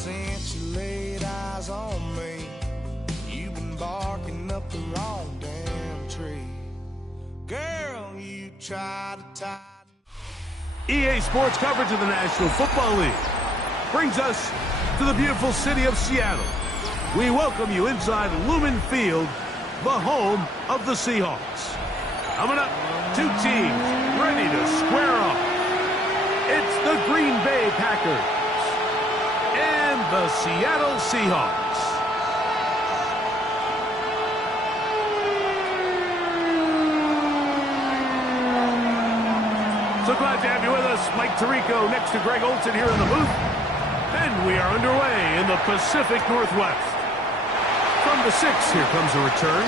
since you laid eyes on me, you've been barking up the wrong damn tree. Girl, you try to tie... EA Sports coverage of the National Football League brings us to the beautiful city of Seattle. We welcome you inside Lumen Field, the home of the Seahawks. Coming up, two teams ready to square off. It's the Green Bay Packers and the Seattle Seahawks. So glad to have you with us. Mike Tirico next to Greg Olson here in the booth. And we are underway in the Pacific Northwest. From the 6, here comes a return.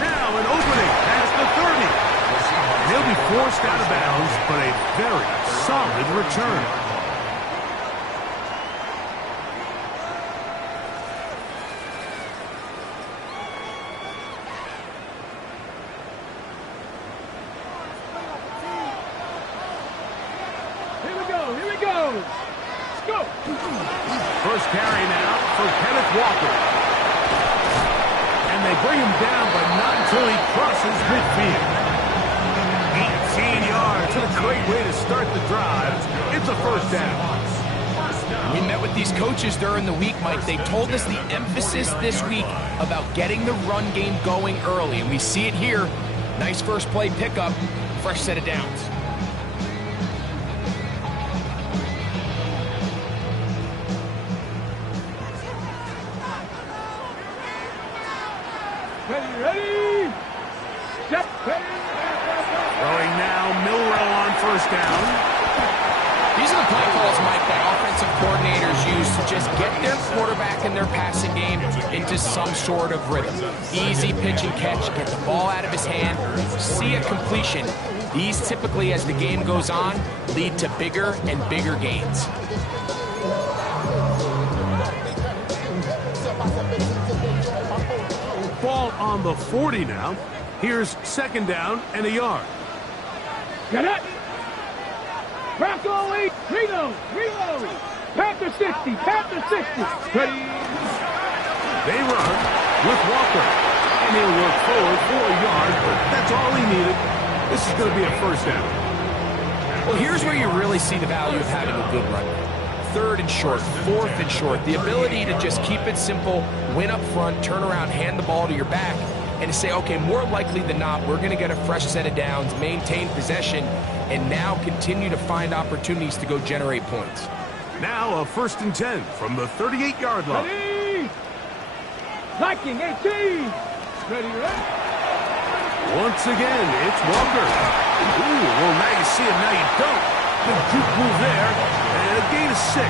Now an opening past the 30. He'll be forced out of bounds, but a very solid return. Here we go. Let's go. First carry now for Kenneth Walker. And they bring him down, but not until he crosses midfield. 18 yards. What a great way to start the drive. It's a first down. We met with these coaches during the week, Mike. They told us the emphasis this week about getting the run game going early, and we see it here. Nice first play pickup, fresh set of downs. Ready. Step. Throwing now, Milrow on first down. These are the play calls, Mike, that offensive coordinators use to just get their quarterback and their passing game into some sort of rhythm. Easy pitch and catch, get the ball out of his hand, see a completion. These typically, as the game goes on, lead to bigger and bigger gains. Ball on the 40 now. Here's second down and a yard. Get it. Bronco 8. Reload. Panther 60. Ready. They run with Walker. And he'll work forward for a yard, but that's all he needed. This is going to be a first down. Well, here's where you really see the value of having a good run. Third and short, fourth and short. The ability to just keep it simple, win up front, turn around, hand the ball to your back, and to say, okay, more likely than not, we're going to get a fresh set of downs, maintain possession, and now continue to fiend opportunities to go generate points. Now a 1st and 10 from the 38-yard line. Ready. Liking 18. Ready. Once again, it's Walker. Ooh, well, now you see it, now you don't. Big juke move there, and a gain of 6.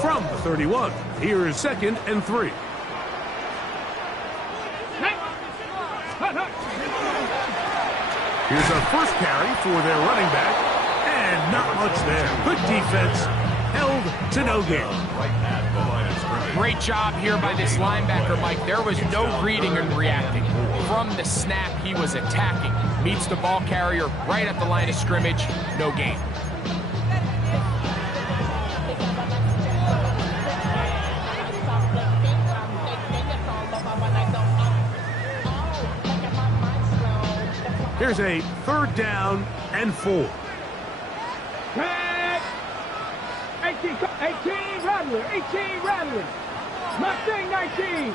From the 31, here is 2nd and 3. Here's a first carry for their running back, and not much there. Good defense, held to no gain. Great job here by this linebacker, Mike. There was no reading and reacting. From the snap, he was attacking. Meets the ball carrier right at the line of scrimmage, no gain. Here's a 3rd down and 4. 18 Rattler. Mustang 19.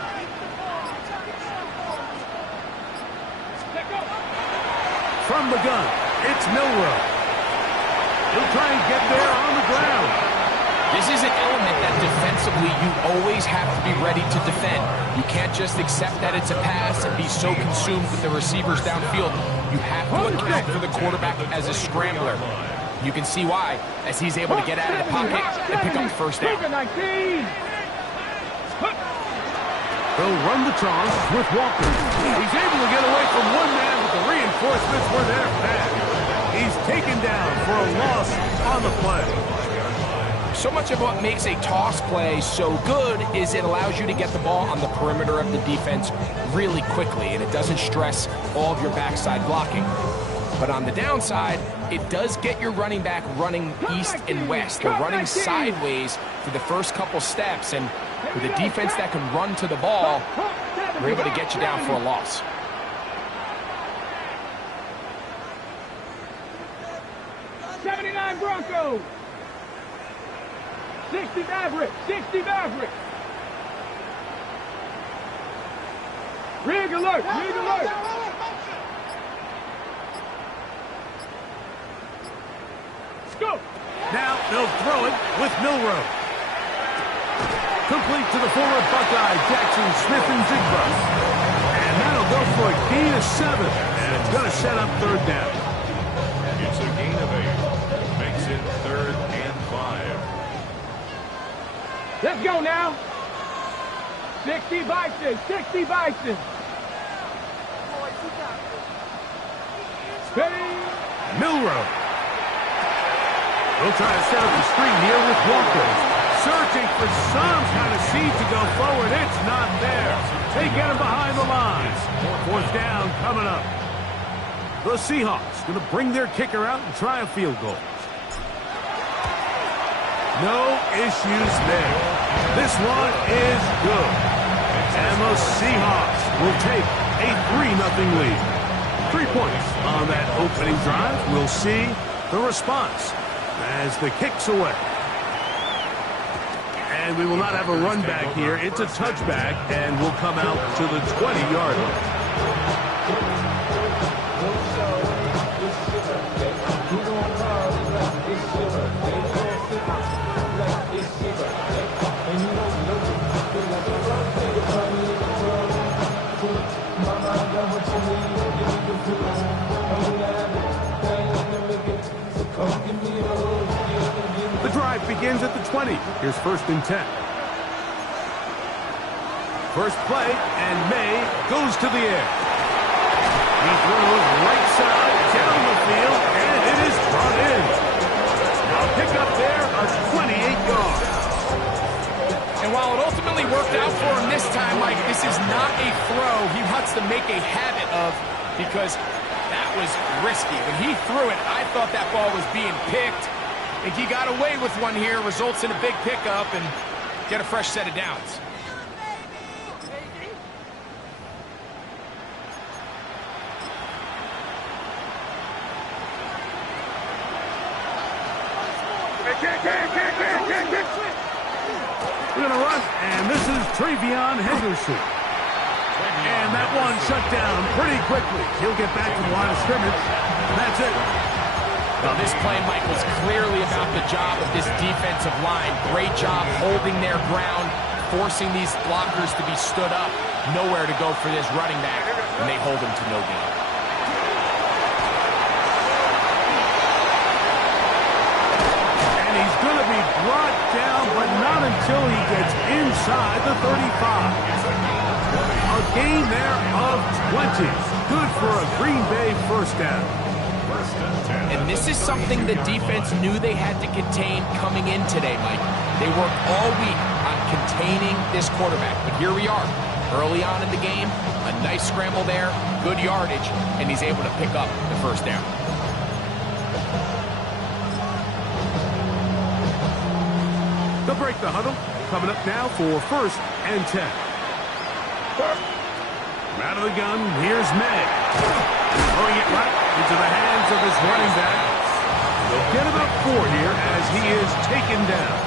From the gun, it's Milrow. He'll try and get there on the ground. This is an element that defensively you always have to be ready to defend. You can't just accept that it's a pass and be so consumed with the receivers downfield. You have to account for the quarterback as a scrambler. You can see why, as he's able to get out of the pocket and pick up the first down. They'll run the toss with Walker. He's able to get away from one man, but the reinforcements were there fast. He's taken down for a loss on the play. So much of what makes a toss play so good is it allows you to get the ball on the perimeter of the defense really quickly, and it doesn't stress all of your backside blocking. But on the downside, it does get your running back running east and west. They're running sideways for the first couple steps, and with a defense that can run to the ball, they're able to get you down for a loss. Broncos. 60 Mavericks. 60 Mavericks. Rig alert. Rig alert. Scoop. Now they'll throw it with Milrow. Complete to the former Buckeye, Jackson Smith-Njigba. And that'll go for a gain of 7. And it's going to set up third down. It's a gain of 8. Makes it 3rd and 5. Let's go now. 60 Bison. 60 Bison. Milrow. We'll try to set up the screen here with Walker. Searching for some kind of seed to go forward. It's not there. They get him behind the lines. 4th down coming up. The Seahawks going to bring their kicker out and try a field goal. No issues there. This one is good. And the Seahawks will take a 3-0 lead. 3 points on that opening drive. We'll see the response as the kick's away. And we will not have a run back here. It's a touchback, and we'll come out to the 20-yard line. The drive begins at the 20. Here's 1st and 10. First play, and May goes to the air. He throws right side down the field, and it is brought in. Now pick up there, a 28-yard. And while it ultimately worked out for him this time, Mike, this is not a throw he wants to make a habit of, because that was risky. When he threw it, I thought that ball was being picked. I think he got away with one here, results in a big pickup, and get a fresh set of downs. We're going to run, and this is Travion Henderson. And that one shut down pretty quickly. He'll get back to the line of scrimmage. That's it. Well, this play, Mike, was clearly about the job of this defensive line. Great job holding their ground, forcing these blockers to be stood up. Nowhere to go for this running back, and they hold him to no gain. And he's going to be brought down, but not until he gets inside the 35. A gain there of 20. Good for a Green Bay first down. And this is something the defense knew they had to contain coming in today, Mike. They worked all week on containing this quarterback. But here we are, early on in the game, a nice scramble there, good yardage, and he's able to pick up the first down. They'll break the huddle. Coming up now for 1st and 10. Out of the gun, here's May. Throwing it right into the hands of his running back. They'll get about 4 here as he is taken down.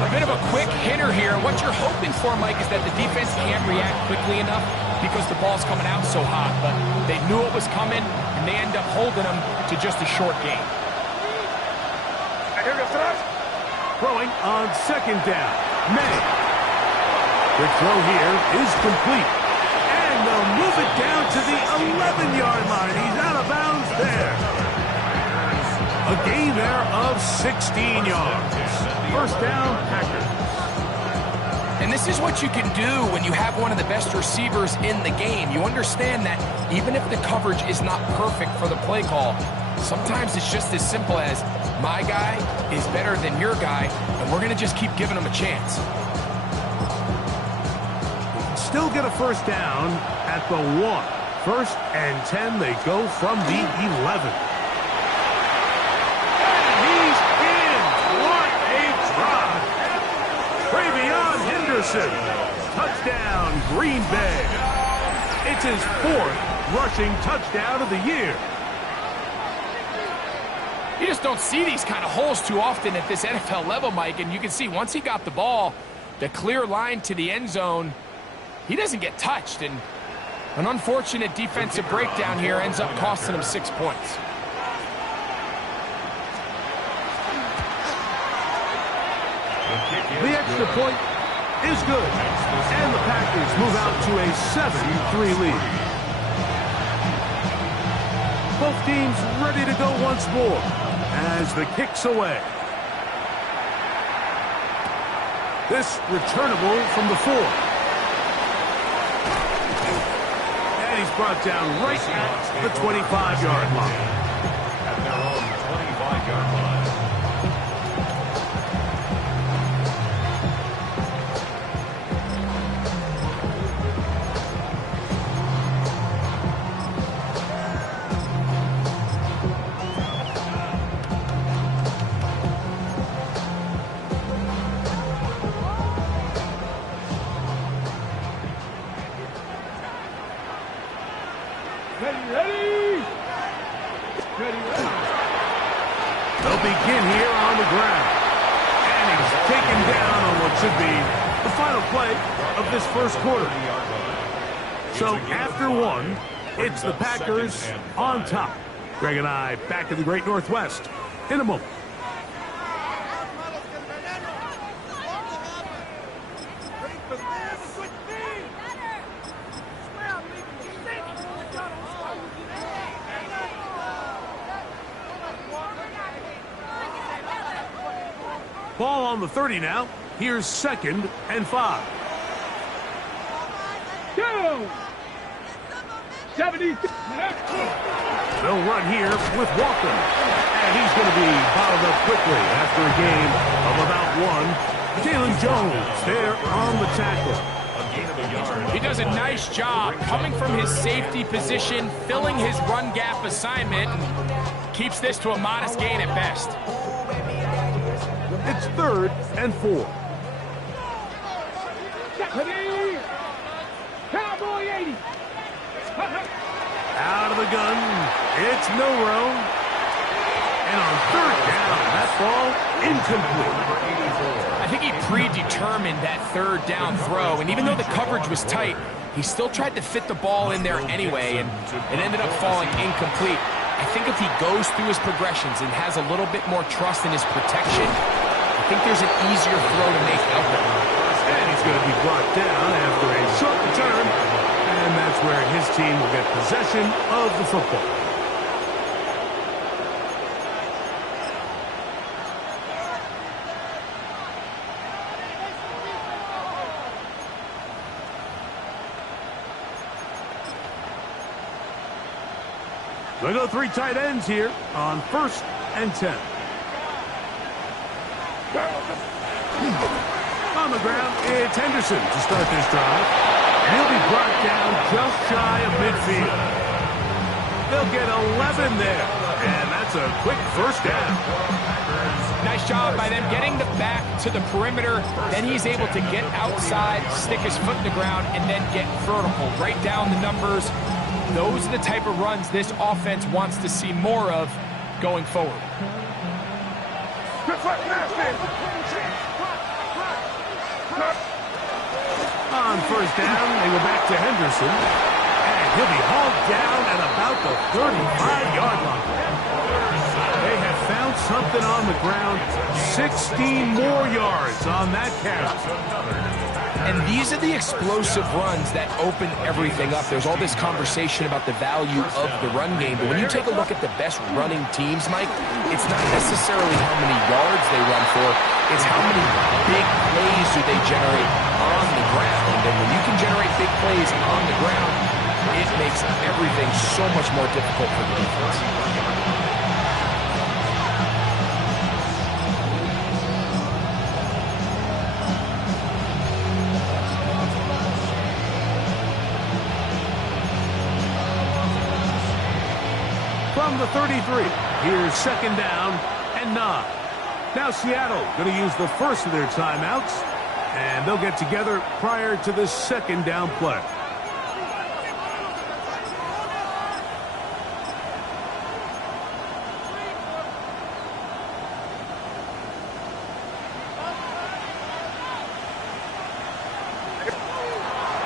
A bit of a quick hitter here. What you're hoping for, Mike, is that the defense can't react quickly enough because the ball's coming out so hot. But they knew it was coming, and they end up holding them to just a short gain. Throwing on 2nd down. May. Quick throw here is complete. And they'll move it down to the 11-yard line. He's out of bounds there. A gain there of 16 yards. First down, Packers. And this is what you can do when you have one of the best receivers in the game. You understand that even if the coverage is not perfect for the play call, Sometimes it's just as simple as, my guy is better than your guy, and we're going to just keep giving him a chance. Still get a first down at the 1. 1st and 10, they go from the 11. And he's in. What a drive. Travion Henderson. Touchdown, Green Bay. It's his 4th rushing touchdown of the year. You just don't see these kind of holes too often at this NFL level, Mike, and you can see once he got the ball, the clear line to the end zone, he doesn't get touched, and an unfortunate defensive breakdown here ends up costing him 6 points. The extra point is good, and the Packers move out to a 7-3 lead. Both teams ready to go once more as the kick's away. This returnable from the 4. And he's brought down right at the 25-yard line. At their own 25-yard line. They'll begin here on the ground. And he's taken down on what should be the final play of this first quarter. So after 1, it's the Packers on top. Greg and I back in the Great Northwest in a moment. Ball on the 30 now. Here's 2nd and 5. 70. They'll run here with Walker. And he's going to be bottled up quickly after a game of about 1. Jalen Jones there on the tackle. He does a nice job coming from his safety position, filling his run gap assignment, and keeps this to a modest gain at best. It's 3rd and 4. Cowboy 80. Out of the gun, it's Milrow. And on 3rd down, that ball incomplete. I think he predetermined that 3rd down throw, and even though the coverage was tight, he still tried to fit the ball in there anyway, and it ended up falling incomplete. I think if he goes through his progressions and has a little bit more trust in his protection, I think there's an easier throw to make out there. And he's going to be brought down after a short return, and that's where his team will get possession of the football. They go 3 tight ends here on 1st and 10. On the ground, it's Henderson to start this drive. And he'll be brought down just shy of midfield. They'll get 11 there. And that's a quick first down. Nice job by them getting the back to the perimeter. Then he's able to get outside, stick his foot in the ground, and then get vertical. Right down the numbers. Those are the type of runs this offense wants to see more of going forward. On 1st down, they go back to Henderson. And he'll be hauled down at about the 35-yard line. They have found something on the ground. 16 more yards on that carry. And these are the explosive runs that open everything up. There's all this conversation about the value of the run game, but when you take a look at the best running teams, Mike, it's not necessarily how many yards they run for, it's how many big plays do they generate on the ground. And when you can generate big plays on the ground, it makes everything so much more difficult for the defense. from the 33. Here's second down and 9. Now Seattle going to use the first of their timeouts, and they'll get together prior to the second down play.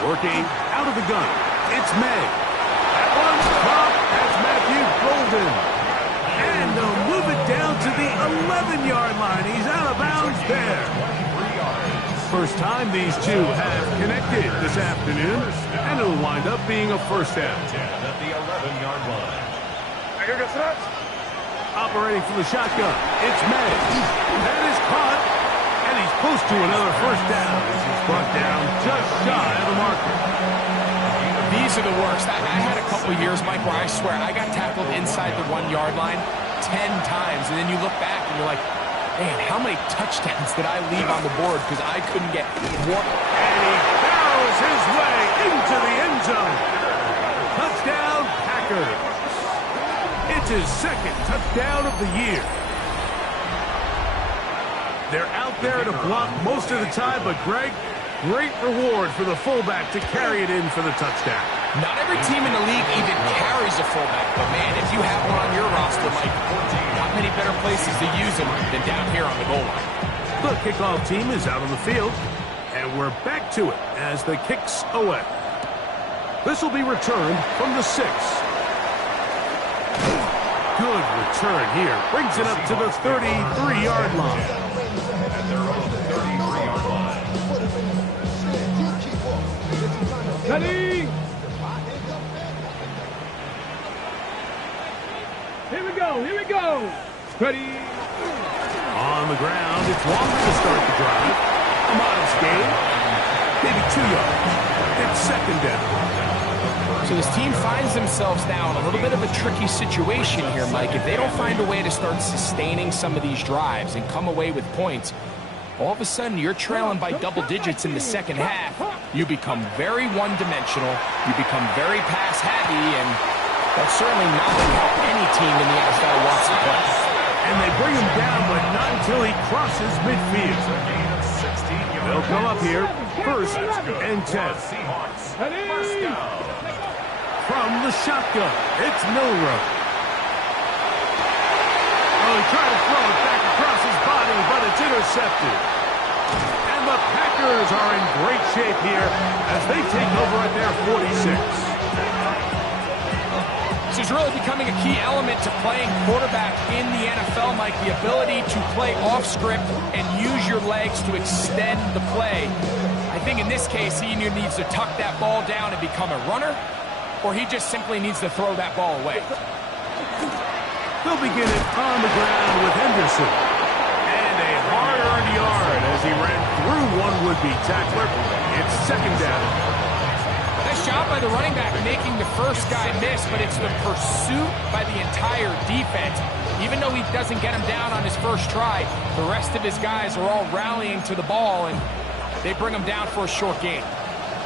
Working out of the gun, it's May. That one's caught. That's Matthew Golden. And they'll move it down to the 11-yard line. He's out of bounds there. First time these two have connected this afternoon, and it'll wind up being a first down. At the 11-yard line. Operating from the shotgun, it's May. That is caught, and he's close to another first down. He's brought down just shy of the marker. These are the worst. I had a couple years, Mike, where I swear I got tackled inside the 1-yard line 10 times, and then you look back and you're like, man, how many touchdowns did I leave on the board because I couldn't get one? And he barrels his way into the end zone. Touchdown, Packers. It's his second touchdown of the year. They're out there to block most of the time, but Greg, great reward for the fullback to carry it in for the touchdown. Not every team in the league even carries a fullback, but man, if you have one on your roster, Mike, not many better places to use him than down here on the goal line. The kickoff team is out on the field, and we're back to it as the kicks away. This will be returned from the 6. Good return here. Brings it up to the 33-yard line. At their own 33-yard line. Ready? Here we go, here we go. Ready? On the ground, it's longer to start the drive. A modest gain, maybe 2 yards. It's second down. So this team finds themselves now in a little bit of a tricky situation here, Mike. If they don't find a way to start sustaining some of these drives and come away with points, all of a sudden you're trailing by double digits in the second half. You become very one-dimensional. You become very pass-heavy, and that's certainly not going to help any team in the NFL wants to play. And they bring him down, but not until he crosses midfield. They'll come up here, first and 10. Seahawks. Ready? First down. From the shotgun, it's Milrow. Oh, he tried to throw it back across his body, but it's intercepted. And the Packers are in great shape here as they take over at their 46. This is really becoming a key element to playing quarterback in the NFL, Mike, the ability to play off script and use your legs to extend the play. I think in this case, he either needs to tuck that ball down and become a runner, or he just simply needs to throw that ball away. They'll begin it on the ground with Henderson. And a hard-earned yard as he ran through one would-be tackler. It's second down. Nice job by the running back making the first guy miss, but it's the pursuit by the entire defense. Even though he doesn't get him down on his first try, the rest of his guys are all rallying to the ball, and they bring him down for a short gain.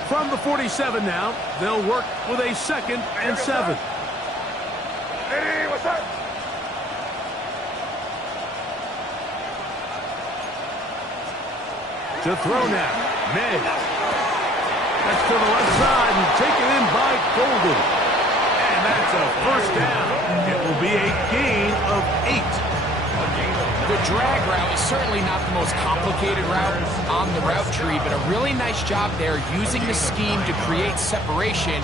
From the 47 now, they'll work with a second and 7. Hey, what's up? To throw now, May. That's to the left side and taken in by Golden. And that's a first down. It will be a gain of 8. The drag route is certainly not the most complicated route on the route tree, but a really nice job there using the scheme to create separation.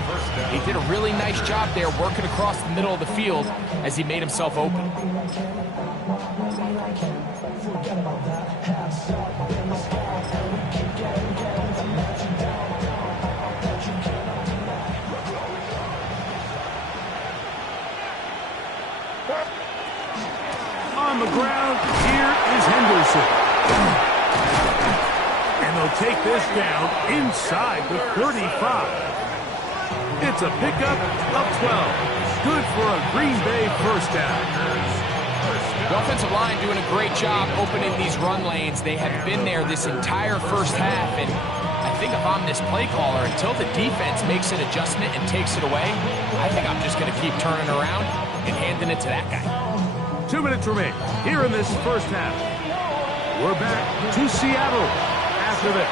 He did a really nice job there working across the middle of the field as he made himself open. On the ground, here is Henderson. And they'll take this down inside the 35. It's a pickup of 12. Good for a Green Bay first down. The offensive line doing a great job opening these run lanes. They have been there this entire first half, and I think if I'm this play caller, until the defense makes an adjustment and takes it away, I think I'm just going to keep turning around and handing it to that guy. 2 minutes remain here in this first half. We're back to Seattle after this.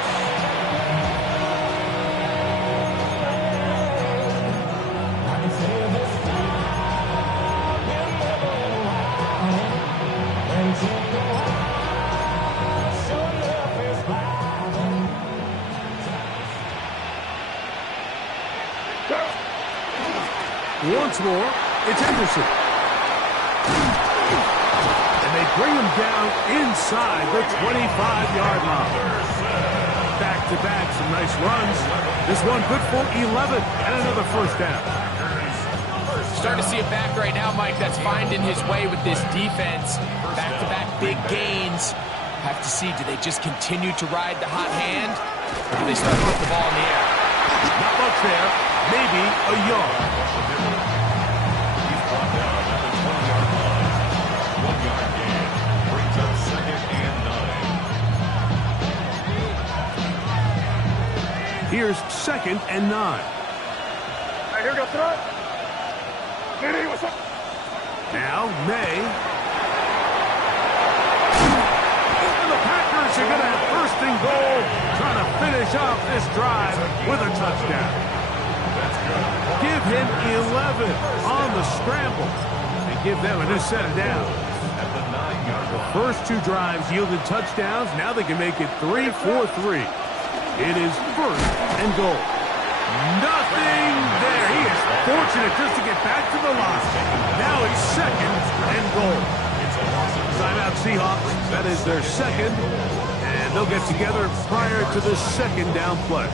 Once more, it's Henderson. And they bring him down inside the 25-yard line. Back-to-back, some nice runs. This one good for 11 and another first down. Starting to see a back right now, Mike, that's finding his way with this defense. Back-to-back big gains. Have to see, do they just continue to ride the hot hand, or do they start to put the ball in the air? Not much there. Maybe a yard. He's brought down at the 20-yard line. 1-yard gain brings up 2nd and 9. Here's 2nd and 9. Right, here we go, throw it. Diddy, what's up? Now, May. And the Packers are going to have first and goal, trying to finish off this drive with a touchdown. Give him 11 on the scramble and give them a new set of downs. At the 9-yard The line. first 2 drives yielded touchdowns. Now they can make it 3-4-3. It is first and goal. Nothing there. He is fortunate just to get back to the line. Now it's 2nd and goal. Timeout Seahawks. That is their 2nd. And they'll get together prior to the 2nd down play.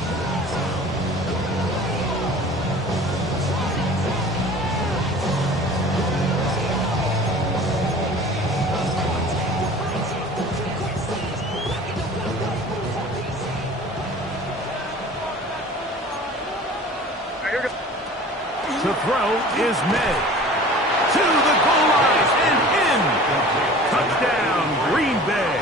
To throw is May. To the goal line and in. Touchdown, Green Bay.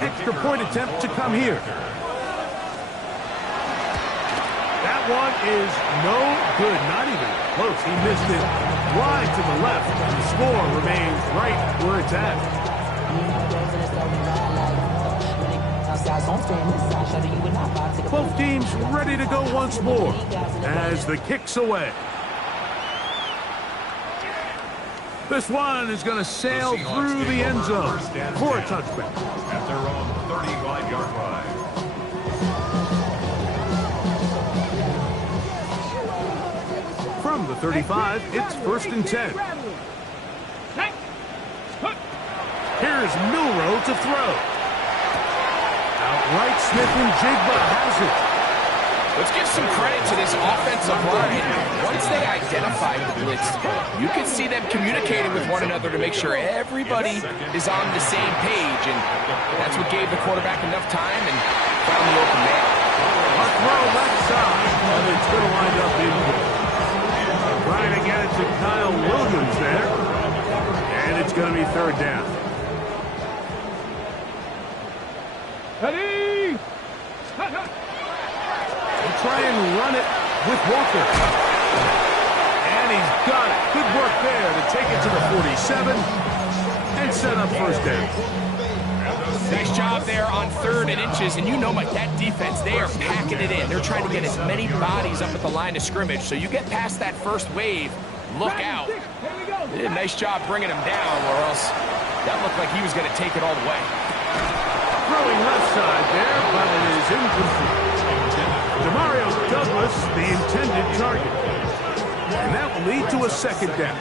Extra point attempt to come here. That one is no good, not even close. He missed it wide to the left. The score remains right where it's at. Both teams ready to go once more as the kick's away. This one is going to sail through the end zone for a touchback. At their own 35-yard line. From the 35, it's 1st and 10. Here's Milroe to throw. Outright Smith and Jigba has it. Let's give some credit to this offensive line. Once they identified the blitz, you can see them communicating with one another to make sure everybody is on the same page, and that's what gave the quarterback enough time and found the open man. A throw left side, and it's going to wind up incomplete. Trying to get it to Kyle Williams there, and it's going to be 3rd down. Ready? Try and run it with Walker. And he's got it. Good work there to take it to the 47 and set up 1st down. Nice job there on 3rd and inches, and you know, Mike, that defense, they are packing it in. They're trying to get as many bodies up at the line of scrimmage, so you get past that first wave, look out. They did a nice job bringing him down, or else that looked like he was going to take it all the way. Throwing left side there, but it is incomplete. Demario Douglas, the intended target. And that will lead to a 2nd down.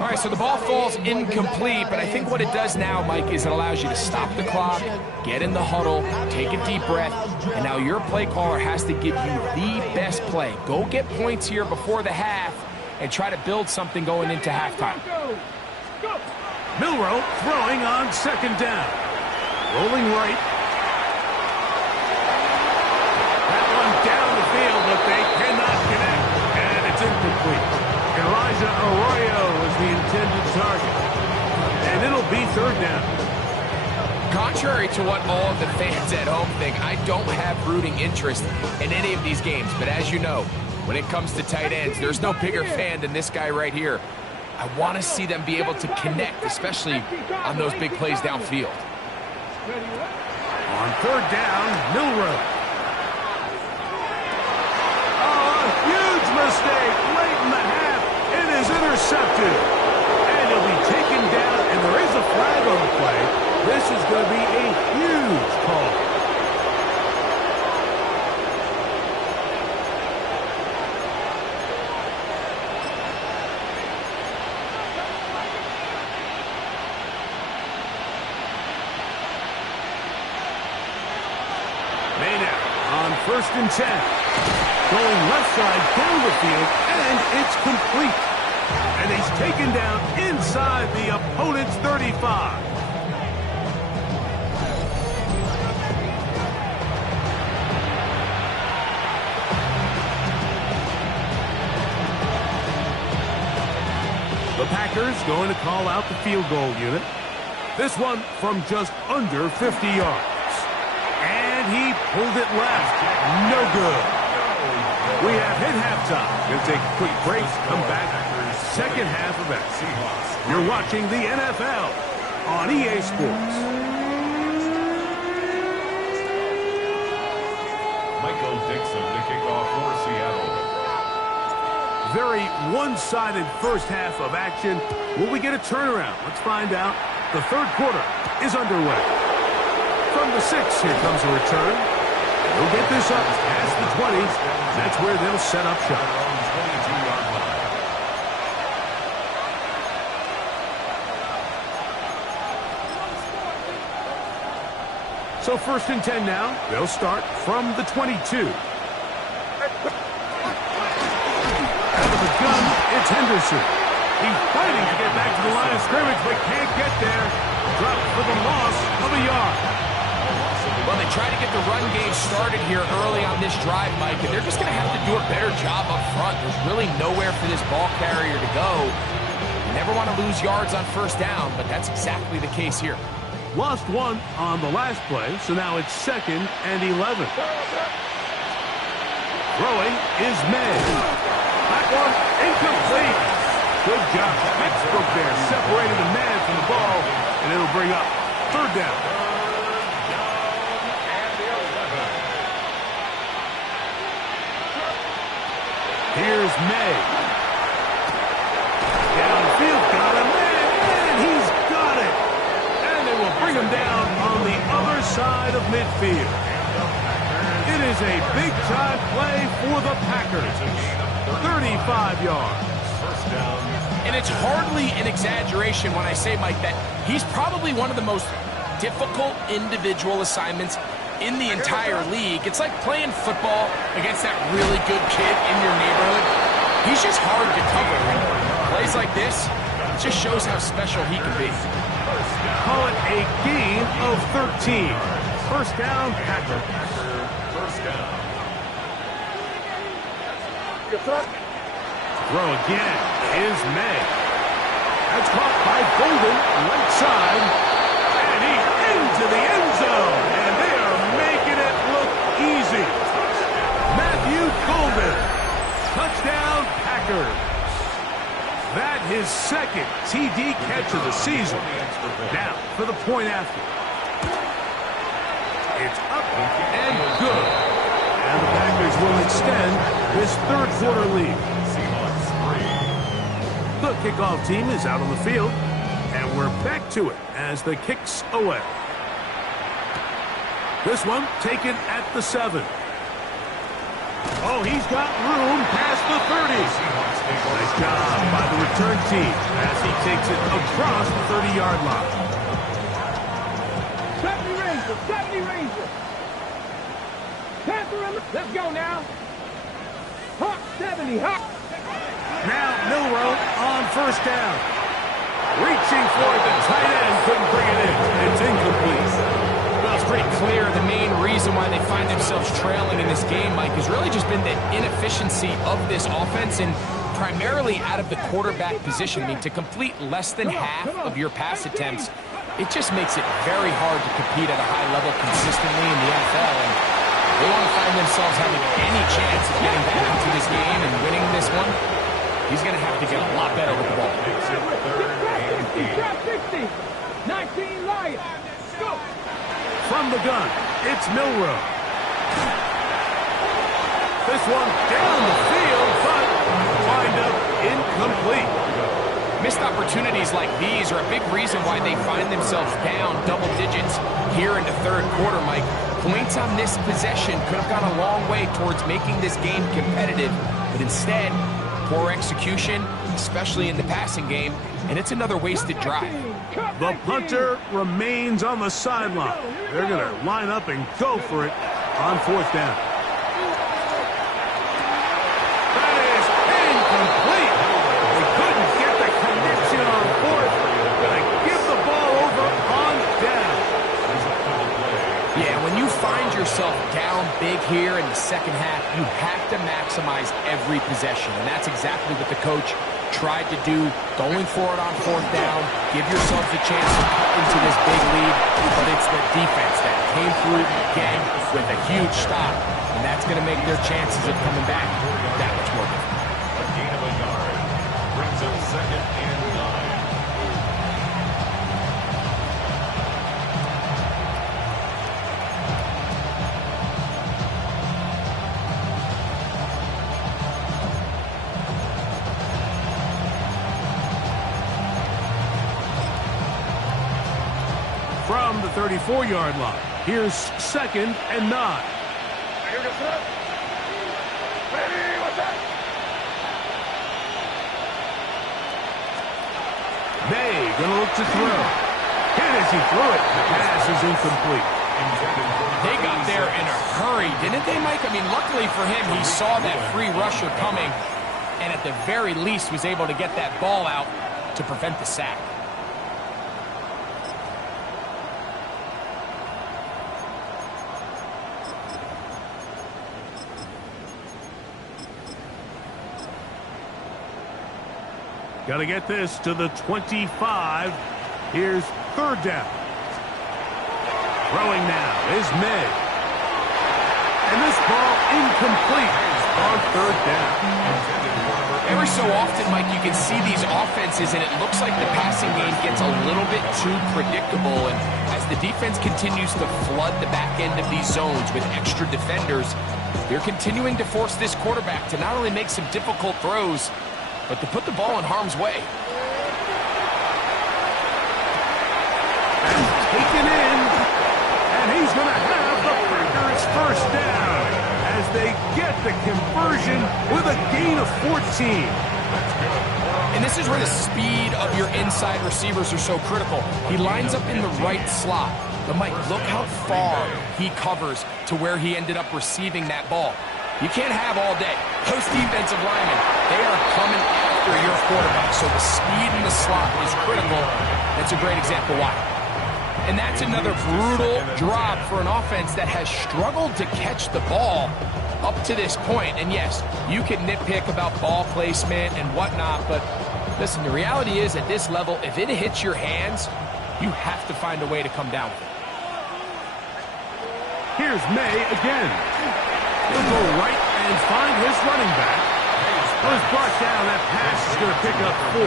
All right, so the ball falls incomplete, but I think what it does now, Mike, is it allows you to stop the clock, get in the huddle, take a deep breath, and now your play caller has to give you the best play. Go get points here before the half and try to build something going into halftime. Milroe throwing on 2nd down. Rolling right. That one down the field, but they cannot connect. And it's incomplete. Elijah Arroyo was the intended target. and it'll be third down. Contrary to what all of the fans at home think, I don't have rooting interest in any of these games. But as you know, when it comes to tight ends, there's no bigger fan than this guy right here. I want to see them be able to connect, especially on those big plays downfield. On third down, Milroe. Oh, a huge mistake late in the half. It is intercepted. And he'll be taken down, and there is a flag on the play. This is going to be a huge call. First and 10. Going left side down the field, and it's complete. And he's taken down inside the opponent's 35. The Packers going to call out the field goal unit. This one from just under 50 yards. And he pulled it left. No good. We have hit halftime. We'll take a quick break. Come back. Second half of action. You're watching the NFL on EA Sports. Michael Dixon to kick off for Seattle. Very one-sided first half of action. Will we get a turnaround? Let's find out. The third quarter is underway. From the 6, here comes a return. They'll get this up past the 20s. That's where they'll set up shop. So first and 10 now. They'll start from the 22. Out of the gun, it's Henderson. He's fighting to get back to the line of scrimmage, but can't get there. Dropped for the loss of a yard. Well, they try to get the run game started here early on this drive, Mike, and they're just going to have to do a better job up front. There's really nowhere for this ball carrier to go. You never want to lose yards on first down, but that's exactly the case here. Lost one on the last play, so now it's 2nd and 11. Throwing is May. That one incomplete. Good job. Textbook there. Separated the man from the ball, and it'll bring up third down. Here's May. Downfield, got him, and he's got it. And they will bring him down on the other side of midfield. It is a big-time play for the Packers. 35 yards. And it's hardly an exaggeration when I say, Mike, that he's probably one of the most difficult individual assignments in the entire league. It's like playing football against that really good kid in your neighborhood. He's just hard to cover. And plays like this, it just shows how special he can be. Call it a gain of 13. First down, Packer. First down. Throw again is May. That's caught by Golden, right side. And he's into the end zone. And they are making it look easy. Matthew Golden. Touchdown, Packers. That his 2nd TD catch of the season. Now for the point after. It's up and good. And the Packers will extend this third quarter lead. The kickoff team is out on the field, and we're back to it as the kick's away. This one taken at the 7. Oh, he's got room past the 30. Nice job by the return team as he takes it across the 30-yard line. 70 Rangers, 70 Rangers. Let's go now. Hawk 70, Hawk. Now Milroe on first down. Reaching for it, the tight end couldn't bring it in. It's incomplete. Well, it's pretty clear the main reason why they find themselves trailing in this game, Mike, has really just been the inefficiency of this offense and primarily out of the quarterback position. I mean, to complete less than half of your pass attempts, it just makes it very hard to compete at a high level consistently in the NFL. And they want to find themselves having any chance of getting back into this game and winning this one. He's going to have to get a lot better with the ball. 60, 19 Lions. Go. From the gun, it's Milroe. This one down the field, but wind up incomplete. Missed opportunities like these are a big reason why they find themselves down double digits here in the third quarter, Mike. Points on this possession could have gone a long way towards making this game competitive, but instead, poor execution, especially in the passing game, and it's another wasted drive. The punter remains on the sideline. They're going to line up and go for it on fourth down. That is incomplete. They couldn't get the connection on fourth. Going to give the ball over on down. Yeah, when you find yourself down big here in the second half, you have to maximize every possession, and that's exactly what the coach tried to do, going for it on fourth down, give yourselves a chance to cut into this big lead, but it's the defense that came through again with a huge stop, and that's going to make their chances of coming back that much more difficult. A gain of a yard brings up 2nd and 9. From the 34-yard line, here's 2nd and 9. May gonna look to throw. Hit as he threw it. The pass is incomplete. They got there in a hurry, didn't they, Mike? I mean, luckily for him, he saw that free rusher coming, and at the very least was able to get that ball out to prevent the sack. Got to get this to the 25. Here's 3rd down. Throwing now is May. And this ball incomplete on 3rd down. Every so often, Mike, you can see these offenses, and it looks like the passing game gets a little bit too predictable. And as the defense continues to flood the back end of these zones with extra defenders, they're continuing to force this quarterback to not only make some difficult throws, but to put the ball in harm's way. And taken in, and he's going to have the Packers first down as they get the conversion with a gain of 14. And this is where the speed of your inside receivers are so critical. He lines up in the right slot. But Mike, look how far he covers to where he ended up receiving that ball. You can't have all day. Those defensive linemen, they are coming after your quarterback. So the speed in the slot is critical. That's a great example why. And that's another brutal drop for an offense that has struggled to catch the ball up to this point. And yes, you can nitpick about ball placement and whatnot, but listen, the reality is at this level, if it hits your hands, you have to find a way to come down with it. Here's May again. He'll go right and find his running back. Was brought down. That pass is going to pick up 4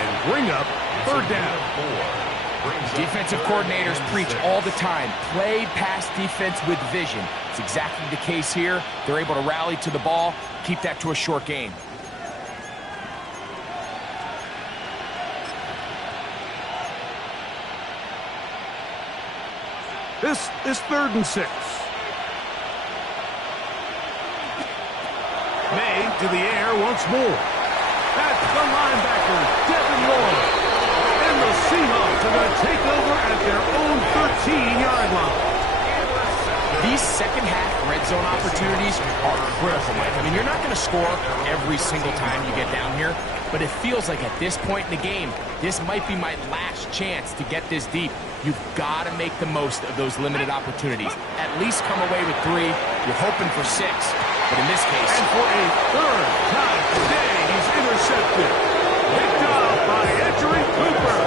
and bring up 3rd down. Defensive coordinators preach all the time, play pass defense with vision. It's exactly the case here. They're able to rally to the ball, keep that to a short gain. This is 3rd and 6. May to the air once more. That's the linebacker, Devin Lloyd. And the Seahawks are going to take over at their own 13-yard line. These second-half red zone opportunities are critical, Mike. I mean, you're not going to score every single time you get down here, but it feels like at this point in the game, this might be my last chance to get this deep. You've got to make the most of those limited opportunities. At least come away with 3. You're hoping for 6. But in this case... And for a 3rd time today, he's intercepted. Picked off by Edgerrin Cooper.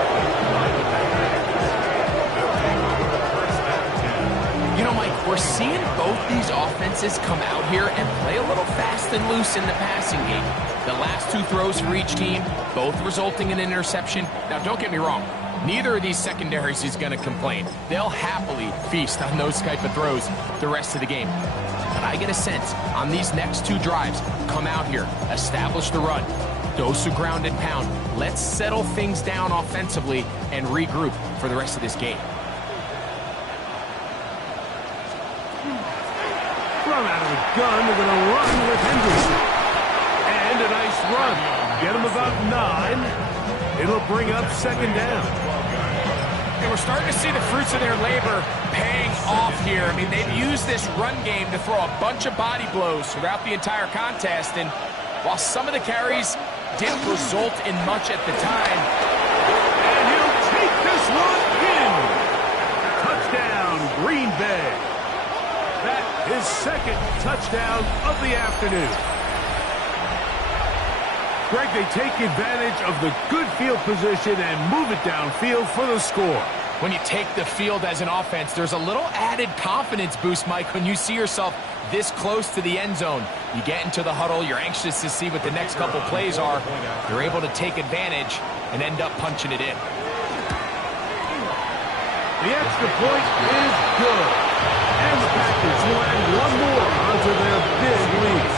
You know, Mike, we're seeing both these offenses come out here and play a little fast and loose in the passing game. The last two throws for each team, both resulting in an interception. Now, don't get me wrong. Neither of these secondaries is going to complain. They'll happily feast on those type of throws the rest of the game. But I get a sense on these next two drives, come out here, establish the run, dose of ground and pound. Let's settle things down offensively and regroup for the rest of this game. From out of the gun, they're going to run with Henderson. And a nice run. Get him about 9. It'll bring up second down. And we're starting to see the fruits of their labor paying off here. I mean, they've used this run game to throw a bunch of body blows throughout the entire contest. And while some of the carries didn't result in much at the time. And he'll take this one in. Touchdown, Green Bay. That is second touchdown of the afternoon. Greg, they take advantage of the good field position and move it downfield for the score. When you take the field as an offense, there's a little added confidence boost, Mike, when you see yourself this close to the end zone. You get into the huddle, you're anxious to see what the next couple plays are. You're able to take advantage and end up punching it in. The extra point is good. And the Packers will add one more onto their big lead.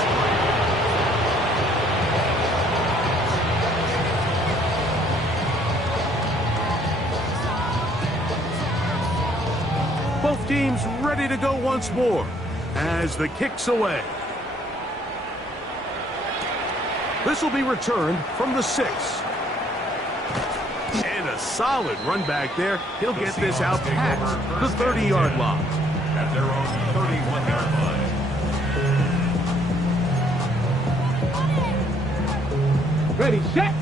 Both teams ready to go once more as the kick's away. This will be returned from the 6. And a solid run back there. He'll get this out past the 30-yard line. At their own 31-yard line. Ready, set.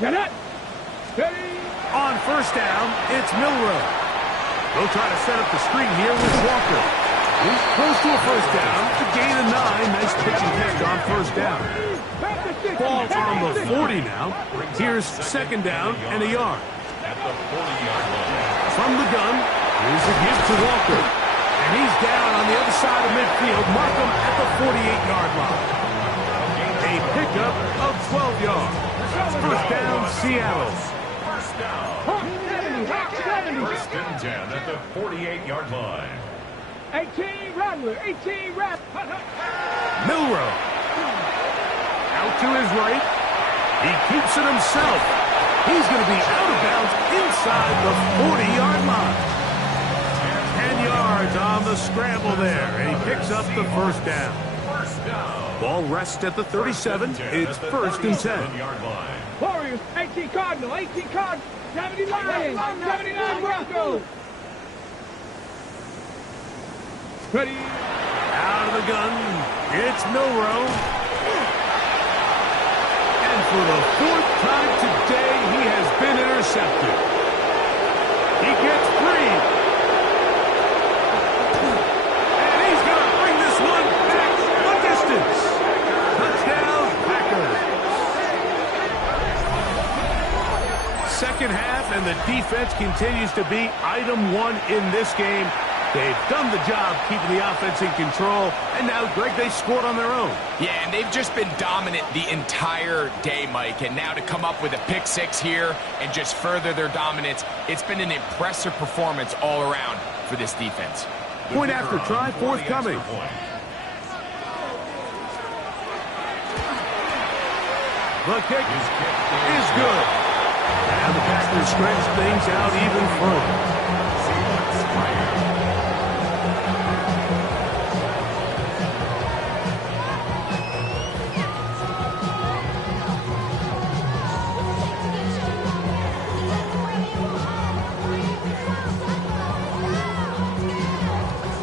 Get it. Ready. On first down, it's Milrow. They'll try to set up the screen here with Walker. He's close to a first down. To gain a 9. Nice pitch and catch on first down. Ball on the 40 now. Here's second down and a yard. At the 40-yard line. From the gun, here's the give to Walker. And he's down on the other side of midfield. Mark him at the 48-yard line. A pickup of 12 yards. First down, Seattle. First down. First and 10 at the 48-yard line. 18 Rattler, 18 Rattler. Milrow. Out to his right. He keeps it himself. He's going to be out of bounds inside the 40-yard line. 10 yards on the scramble there. And he picks up the first down. First down. Ball rests at the 37. It's first and 10. Warriors, 18 Cardinal, 18 Cardinal. 70 Lions, 79 Broncos. Ready. Out of the gun. It's Milrow. And for the 4th time today, he has been intercepted. He gets free. And he's going to bring this one back the distance. Touchdown, Packers. Second half, and the defense continues to be item 1 in this game. They've done the job keeping the offense in control, and now, Greg, they scored on their own. Yeah, and they've just been dominant the entire day, Mike. And now to come up with a pick 6 here and just further their dominance, it's been an impressive performance all around for this defense. Point after try forthcoming. The kick is good. And the Packers stretch things out even further.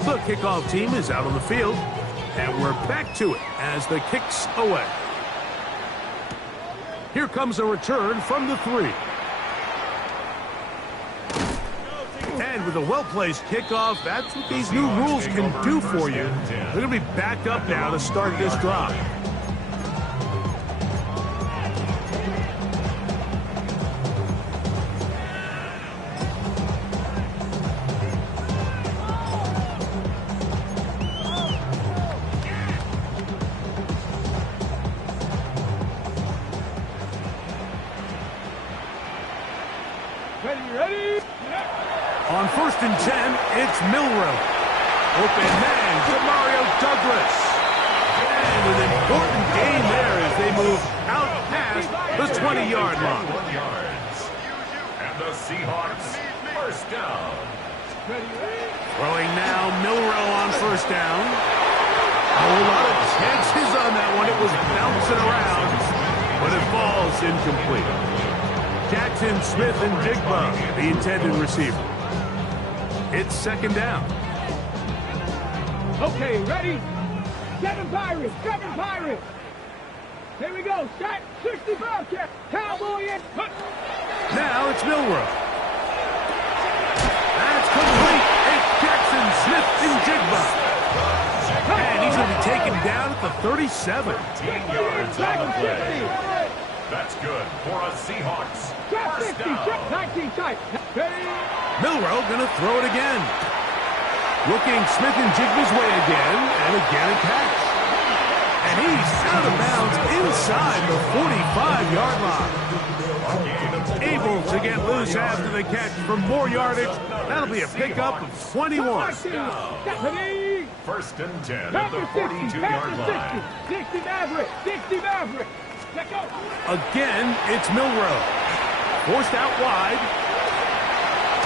The kickoff team is out on the field, and we're back to it as the kick's away. Here comes a return from the 3. And And with a well-placed kickoff, that's what these new rules can do for you. They're going to be back up now to start this drive. Ready? On 1st and 10, it's Milrow. Open man to Mario Douglas. And an important gain there as they move out past the 20-yard line. 21 yards. And the Seahawks, first down. Throwing now, Milrow on 1st down. A whole lot of chances on that one. It was bouncing around, but it falls incomplete. Jackson, Smith, and Jigba, the intended receiver. It's 2nd down. Okay, ready? 7 Pirates, 7 Pirates. Here we go, shot, 65 cap, cowboy in. Now it's Milrow. That's complete. It's Jackson, Smith, and Jigba. And he's going to be taken down at the 37. 10 yards on the play. That's good for a Seahawks. Shot 50, shot 19 tight. Milrow going to throw it again. Looking Smith and Jigba's way again, and again a catch. And he's out of bounds inside the 45-yard line. Able to get loose after the catch for more yardage. That'll be a pickup of 21. 1st and 10 at the 42-yard line. 60 Maverick, 60 Maverick. Let's go. Again, it's Milrow. Forced out wide.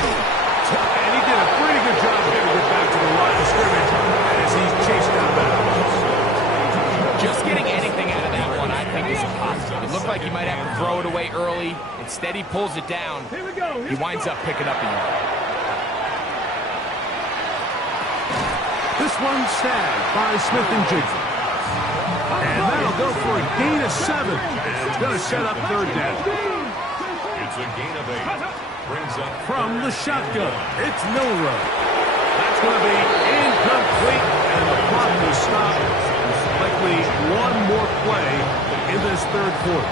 And he did a pretty good job getting it back to the line of scrimmage as he's chased out of bounds. Just getting anything out of that one, I think, is impossible. It looked like he might have to throw it away early. Instead, he pulls it down. Here we go. He winds up picking up a yard. This one's snagged by Smith and Jigba. And that'll go for a gain of 7. And it's going to set up 3rd down. It's a gain of 8. Brings up From the shotgun, it's Milrow. That's going to be incomplete, and the clock will stop. Likely one more play in this 3rd quarter.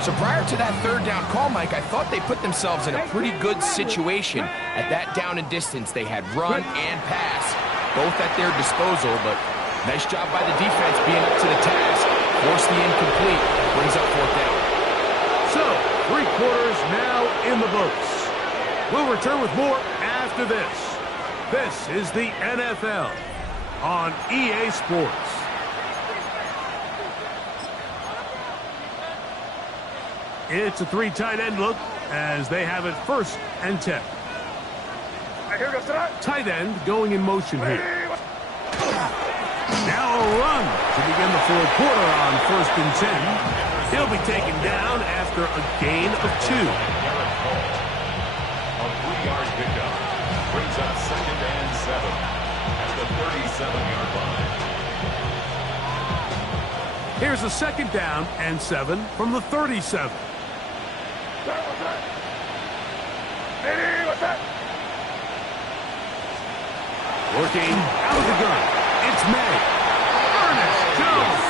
So prior to that 3rd down call, Mike, I thought they put themselves in a pretty good situation. At that down and distance, they had run and pass, both at their disposal, but nice job by the defense being up to the task. Force the incomplete, brings up 4th down. So, 3 quarters now in the books. We'll return with more after this. This is the NFL on EA Sports. It's a 3 tight end look as they have it 1st and 10. Tight end going in motion here. Now a run to begin the 4th quarter on 1st and 10. He'll be taken down after a gain of 2. A 3-yard pickup. Brings up 2nd and 7 at the 37-yard line. Here's a 2nd down and 7 from the 37. Working out of the gun. It's May. Ernest Jones.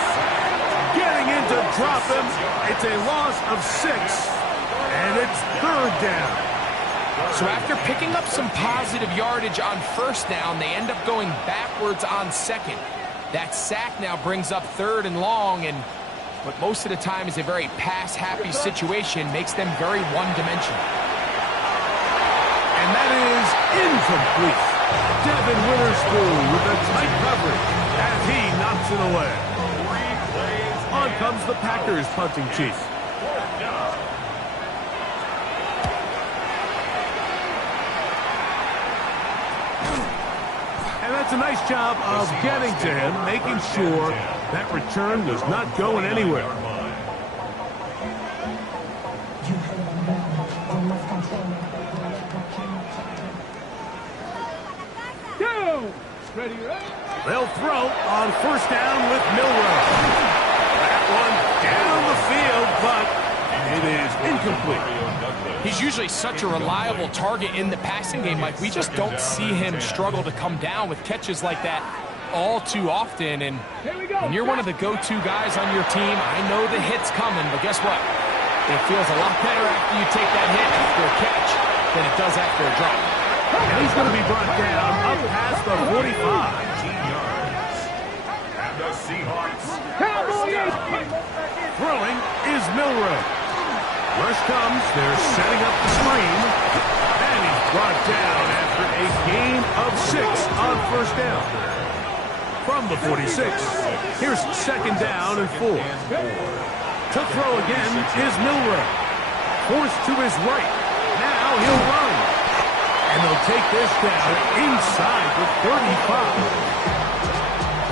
Getting in to drop him. It's a loss of 6. And it's 3rd down. So after picking up some positive yardage on 1st down, they end up going backwards on 2nd. That sack now brings up 3rd and long, and what most of the time is a very pass-happy situation makes them very one-dimensional. And that is incomplete. Devin Witherspoon with a tight coverage as he knocks it away. On comes the Packers punting chief. And that's a nice job of getting to him, making sure that return was not going anywhere. Ready? They'll throw on 1st down with Milrow. That one down the field, but it is incomplete. He's usually such a reliable target in the passing game. Like, we just don't see him struggle to come down with catches like that all too often. And when you're one of the go-to guys on your team, I know the hit's coming, but guess what? It feels a lot better after you take that hit after a catch than it does after a drop. And he's going to be brought down up past the 45. 18 yards. And the Seahawks. Throwing is Milroe. Rush comes. They're setting up the screen. And he's brought down after a gain of 6 on first down. From the 46, here's second down and 4. To throw again is Milroe. Forced to his right. Now he'll run. And they'll take this down inside the 35.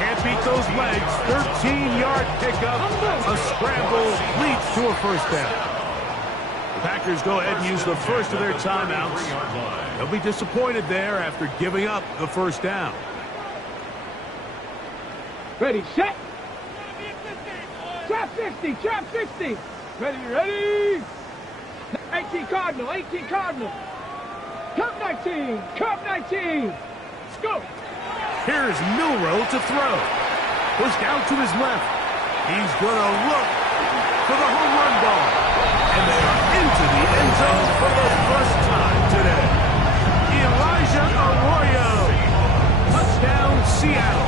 Can't beat those legs. 13-yard pickup. A scramble leads to a first down. The Packers go ahead and use the first of their timeouts. They'll be disappointed there after giving up the first down. Ready, set. Trap 60, trap 60. Ready. 18 Cardinal, 18 Cardinal. Cup 19, Cup 19. Let's go. Here's Milroe to throw. Pushed out to his left. He's going to look for the home run ball. And they are into the end zone for the first time today. Elijah Arroyo. Touchdown, Seattle.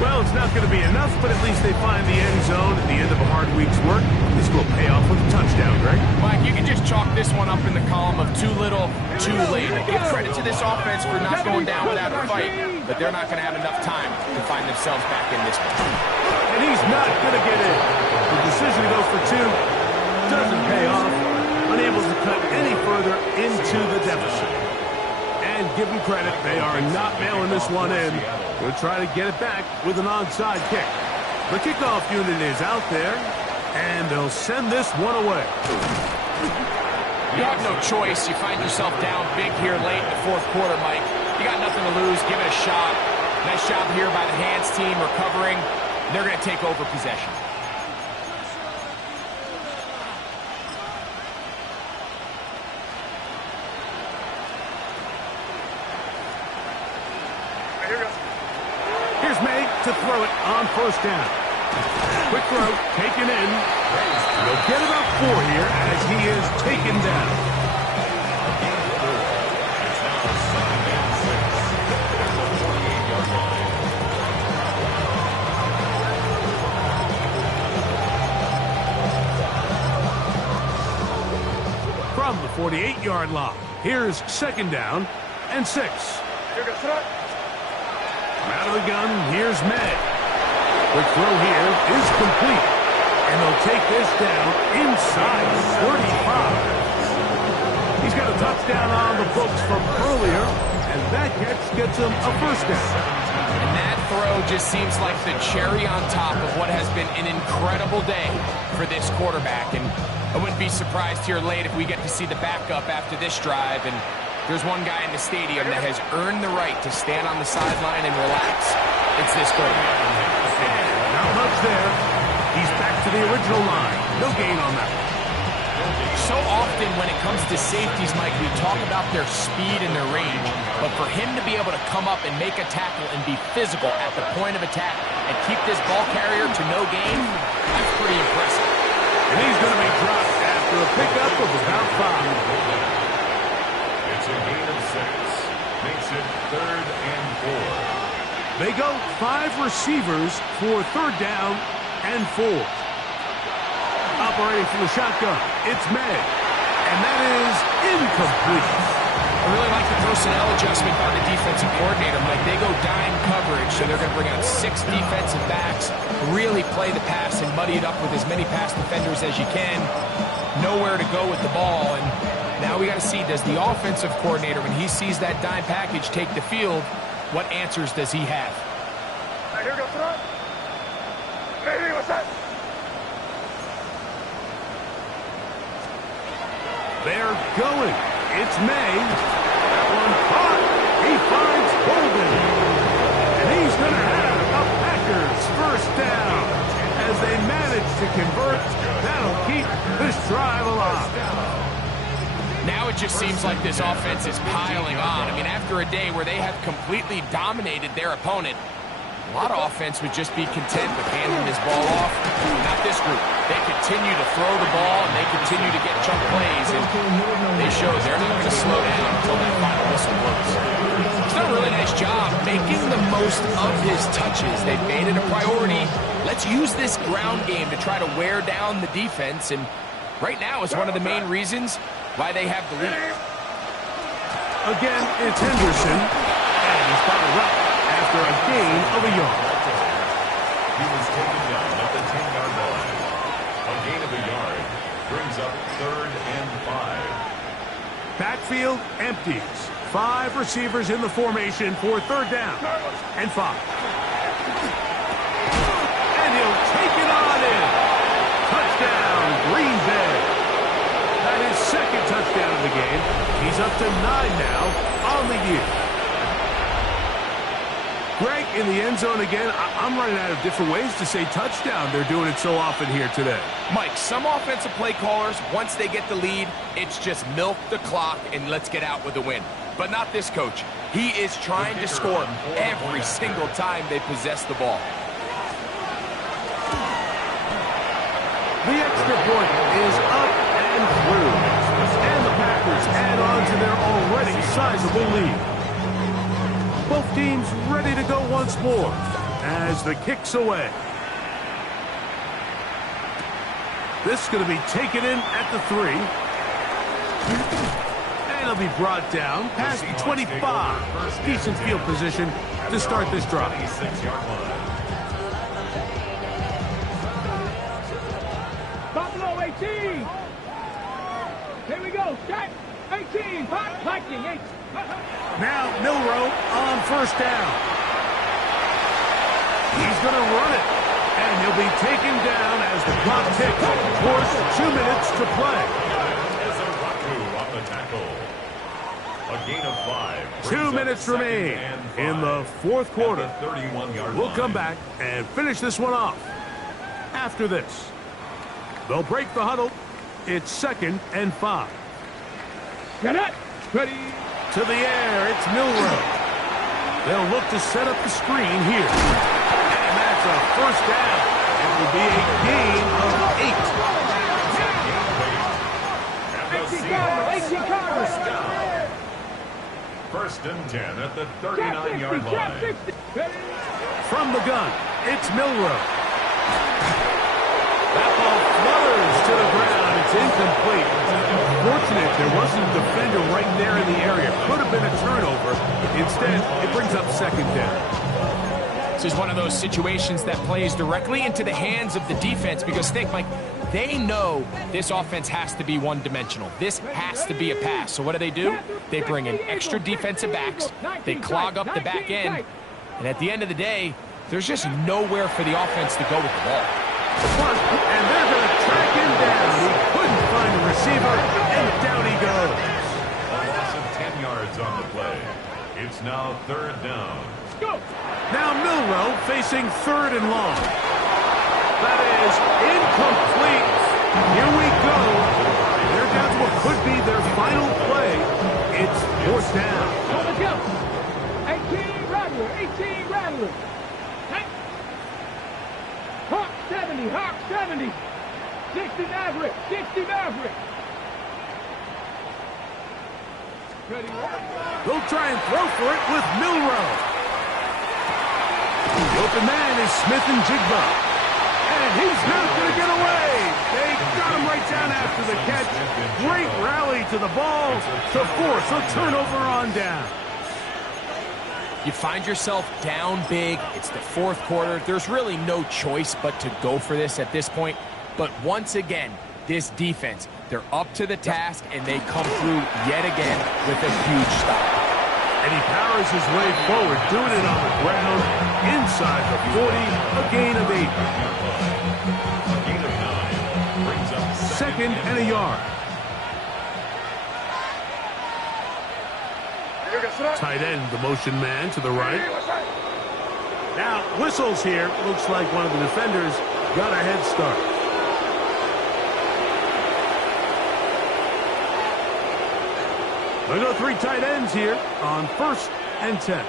Well, it's not going to be enough, but at least they find the end zone at the end of a hard week's work. This will pay off with a touchdown, Greg. Mike, you can just chalk this one up in the column of too little, too late. Give credit to this offense for not going down without a fight, but they're not going to have enough time to find themselves back in this one. And he's not going to get in. The decision to go for 2 doesn't pay off. Unable to cut any further into the deficit. And give them credit, they are not mailing this one in. We'll try to get it back with an onside kick. The kickoff unit is out there, and they'll send this one away. You have no choice. You find yourself down big here late in the fourth quarter, Mike. You got nothing to lose. Give it a shot. Nice job here by the hands team recovering. They're going to take over possession. Here's May to throw it on first down. Quick throw, taken in. They'll get about 4 here as he is taken down. From the 48-yard line, here's second down and 6. Out of the gun, here's May. Quick throw here is complete. And they'll take this down inside 35. He's got a touchdown on the books from earlier, and that catch gets him a first down. And that throw just seems like the cherry on top of what has been an incredible day for this quarterback. And I wouldn't be surprised here late if we get to see the backup after this drive. And there's one guy in the stadium that has earned the right to stand on the sideline and relax. It's this quarterback. Not much there. He's back to the original line. No gain on that. So often when it comes to safeties, Mike, we talk about their speed and their range. But for him to be able to come up and make a tackle and be physical at the point of attack and keep this ball carrier to no gain, that's pretty impressive. And he's going to be dropped after a pickup of about 5. It's a gain of 6. Makes it 3rd and 4. They go 5 receivers for third down and 4. Operating from the shotgun, it's May. And that is incomplete. I really like the personnel adjustment by the defensive coordinator. Like, they go dime coverage, so they're going to bring out 6 defensive backs, really play the pass and muddy it up with as many pass defenders as you can. Nowhere to go with the ball. And now we got to see, does the offensive coordinator, when he sees that dime package take the field, what answers does he have? Here goes front. Hey, what's that? They're going. It's May. That one caught. He finds Golden. And he's going to have a Packers first down. As they manage to convert, that'll keep this drive alive. Now it just seems like this offense is piling on. I mean, after a day where they have completely dominated their opponent, a lot of offense would just be content with handing this ball off. Not this group. They continue to throw the ball, and they continue to get chunk plays, and they show they're not going to slow down until that final whistle blows. He's done a really nice job making the most of his touches. They've made it a priority. Let's use this ground game to try to wear down the defense, and right now it's one of the main reasons why they have the lead. Again, it's Henderson, and he's fouled up after a gain of a yard. He was taken down at the 10-yard line. A gain of a yard brings up 3rd and 5. Backfield empties. 5 receivers in the formation for 3rd down and 5. And he'll take it on in. Touchdown, Green Bay. That is 2nd touchdown of the game. He's up to 9 now on the year. Greg, in the end zone again, I'm running out of different ways to say touchdown. They're doing it so often here today. Mike, some offensive play callers, once they get the lead, it's just milk the clock and let's get out with a win. But not this coach. He is trying to score every single time they possess the ball. The extra point is up and through. And the Packers add on to their already sizable lead. Both teams ready to go once more as the kick's away. This is going to be taken in at the 3. And it'll be brought down past the 25. Decent field position to start this drive. 26-yard line. Buffalo 18. Here we go. Set. 18. Hot Viking. 8. Now Milroe on 1st down. He's going to run it. And he'll be taken down as the clock ticks towards 2 minutes to play. Off the tackle. A gain of 5. 2 minutes remain in the 4th quarter. 31-yard We'll line. come back and finish this one off after this. They'll break the huddle. It's 2nd and 5. Get it. Ready. To the air, it's Milroe. They'll look to set up the screen here. And that's a 1st down. It will be a gain of 8. 18 Cardinals. 1st and 10 at the 39-yard line. From the gun, it's Milroe. That ball flutters to the ground. It's incomplete. Fortunate there wasn't a defender right there in the area. Could have been a turnover. Instead, it brings up 2nd down. This is one of those situations that plays directly into the hands of the defense because think, Mike, they know this offense has to be one-dimensional. This has to be a pass. So what do? They bring in extra defensive backs. They clog up the back end. And at the end of the day, there's just nowhere for the offense to go with the ball. And they're going to track him down. He couldn't find a receiver, and down he goes. A loss of 10 yards on the play. It's now 3rd down. Now Milroe facing 3rd and long. That is incomplete. Here we go. They're down to what could be their final play. It's 4th down. 18 Rattler. 18 Rattler. Hawk 70. Hawk 70. 60 Maverick. 60 Maverick. Ready. They'll try and throw for it with Milroe. The open man is Smith and Jigba. And he's not going to get away. They got him right down after the catch. Great rally to the ball to force a turnover on down. You find yourself down big. It's the 4th quarter. There's really no choice but to go for this at this point. But once again, this defense, they're up to the task, and they come through yet again with a huge stop. And he powers his way forward, doing it on the ground, inside the 40, a gain of 8. A gain of 9 brings up 2nd and a yard. Tight end, the motion man to the right. Now, whistles here. Looks like one of the defenders got a head start. They go 3 tight ends here on 1st and 10.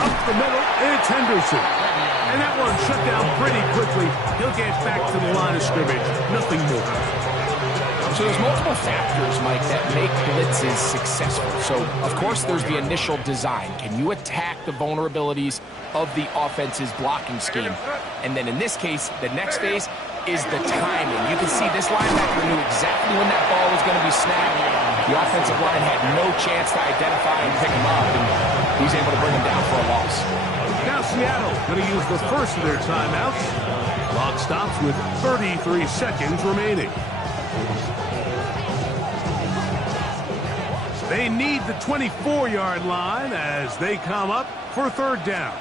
Up the middle, it's Henderson. And that one shut down pretty quickly. He'll get back to the line of scrimmage. Nothing more. So there's multiple factors, Mike, that make blitzes successful. So, of course, there's the initial design. Can you attack the vulnerabilities of the offense's blocking scheme? And then in this case, the next phase is the timing. You can see this linebacker knew exactly when that ball was going to be snapped. The offensive line had no chance to identify and pick him up, and he's able to bring him down for a loss. Now Seattle going to use the first of their timeouts. Clock stops with 33 seconds remaining. They need the 24-yard line as they come up for 3rd down.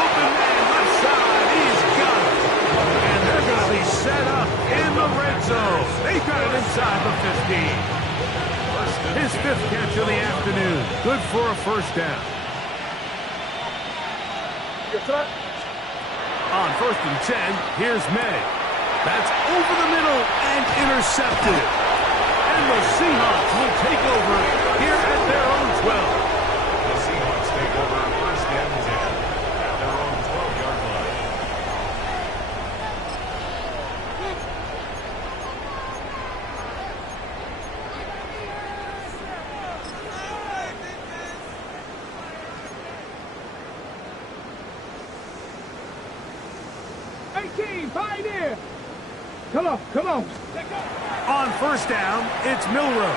Open man left side, he's got it. And they're going to be set up in the red zone. They got it inside the 15. His 5th catch of the afternoon. Good for a 1st down. On 1st and 10, here's May. That's over the middle and intercepted. And the Seahawks will take over here at their own 12. The Seahawks take over 1st and 10 at their own 12-yard line. Pioneer! Come on, come on. On 1st down, it's Milrow.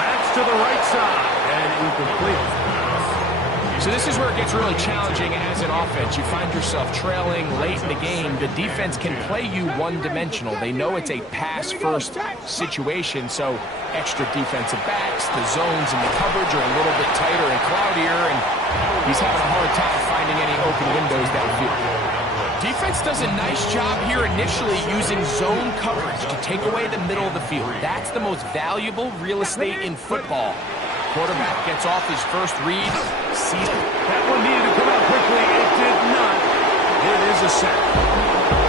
That's to the right side and incomplete. So this is where it gets really challenging as an offense. You find yourself trailing late in the game. The defense can play you one-dimensional. They know it's a pass-first situation, so extra defensive backs, the zones and the coverage are a little bit tighter and cloudier, and he's having a hard time finding any open windows downfield. Defense does a nice job here initially using zone coverage to take away the middle of the field. That's the most valuable real estate in football. Quarterback gets off his first read. Sees that one needed to come out quickly. It did not. It is a sack.